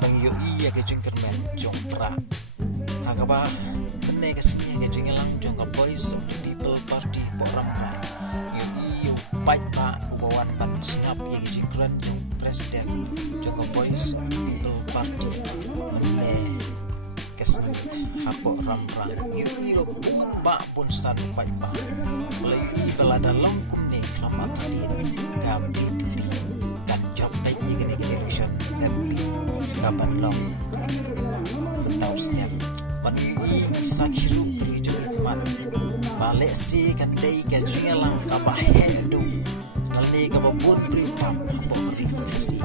bang yo iya ke jungkermen jong pra hakaba benne ke sngi ke jingialang jong ka Voice of the People Party po Rambrai yo iyo paidbah ubawan pan snap ye ke jingkran jong presiden jong ka Voice of the People Party benne ke sngi hapo Rambrai yo iyo pun ba pun san paidbah mulai belada longkum ni selamat hadir ka VPP kan job baik ye ke election MP kapan long mentau snap panui sakhiru kerja ikmat balik si kan dei ke jingialang ka bahe du lalle ka babun pripam hapo kering Khasi